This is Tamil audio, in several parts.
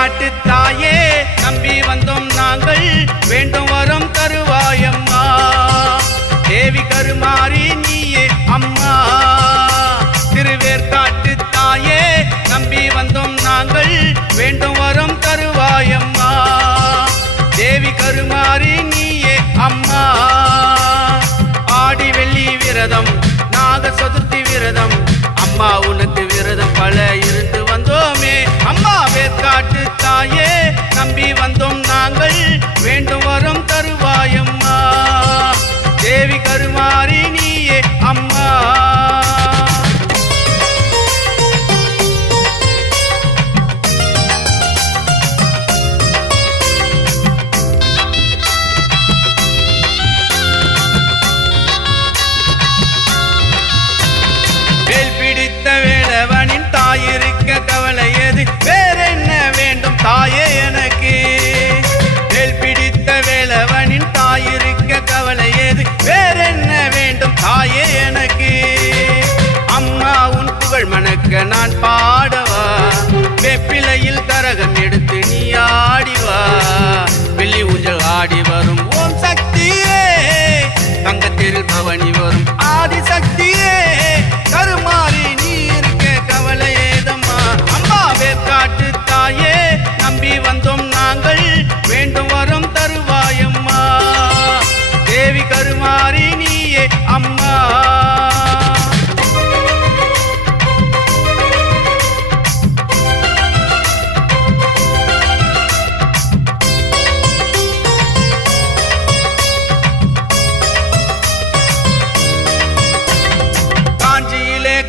வேர்க்காட்டு தாயே நம்பி வந்தோம் நாங்கள் வேண்டும் வரம் தருவாயம்மா தேவி கருமாரி நீயே அம்மா திருவேற்காட்டு தாயே நம்பி வந்தோம் நாங்கள் வேண்டும் வரம் தருவாயம்மா தேவி கருமாரி நீயே அம்மா ஆடி வெள்ளி விரதம் நாக சதுர்த்தி விரதம் அம்மா உனக்கு விரதம் பல இருந்து வந்தோமே அம்மா வேர்க்காட்டு தாயே நம்பி வந்தோம் நாங்கள் வேண்டும் வரம் தருவாயம்மா தேவி கருமாரி நீயே அம்மா வேலவனின் தாயிருக்க கவலை எது வேறென்ன வேண்டும் தாயே எனக்கு வேல் பிடித்த வேலவனின் தாயிருக்க கவலை எது வேறென்ன வேண்டும் தாயே எனக்கு அம்மா உன் புகழ் மணக்க நான் பாடவா வெப்பிலையில் கரகம் எடுத்து நீ ஆடிவா வெள்ளி ஊஞ்சல் ஆடி வரும் ஓம் சக்தியே தங்கத்தேரில் பவனி வரும் ஆதி சக்தியே கருமாரி நீ இருக்க கவலை ஏதம்மா அம்மா வேர்க்காட்டு தாயே நம்பி வந்தோம் நாங்கள் வேண்டும் வரம் தருவாயம்மா தேவி கருமாரி நீயே அம்மா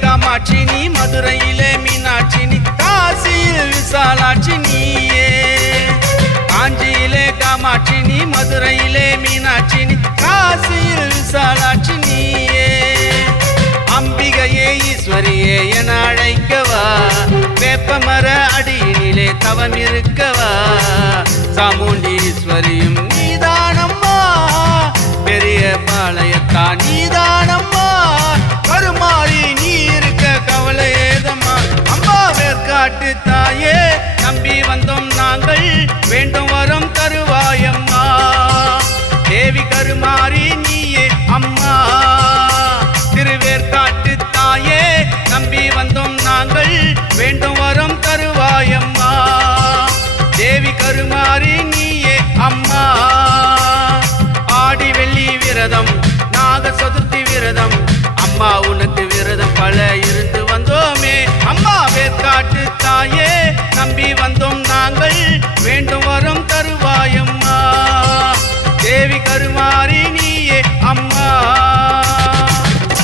காமாட்சி நீ மதுரையிலே மீனாட்சி நீ காசியில் விசாலாட்சி நீயே காஞ்சியிலே காமாட்சி நீ மதுரையிலே மீனாட்சி நீ காசியில் விசாலாட்சி நீயே அம்பிகையே ஈஸ்வரியே என அழைக்கவா வேப்பமர அடியினிலே தவம் இருக்கவா சாமுண்டீஸ்வரியும் நீதானம்மா பெரிய பாளையத்தா நீதானம்மா கருமாரி நீ இருக்க கவலை ஏதம்மா அம்மா வேர்க்காட்டு தாயே நம்பி வந்தோம் நாங்கள் வேண்டும் வரம் தருவாயம்மா தேவி கருமாரி நீயே அம்மா திருவேற்காட்டு தாயே நம்பி வந்தோம் நாங்கள் வேண்டும் வரம் தருவாயம்மா தேவி கருமாரி நீயே அம்மா ஆடி வெள்ளி விரதம் நாக சதுர்த்தி விரதம் அம்மா உனக்கு விரதம் பல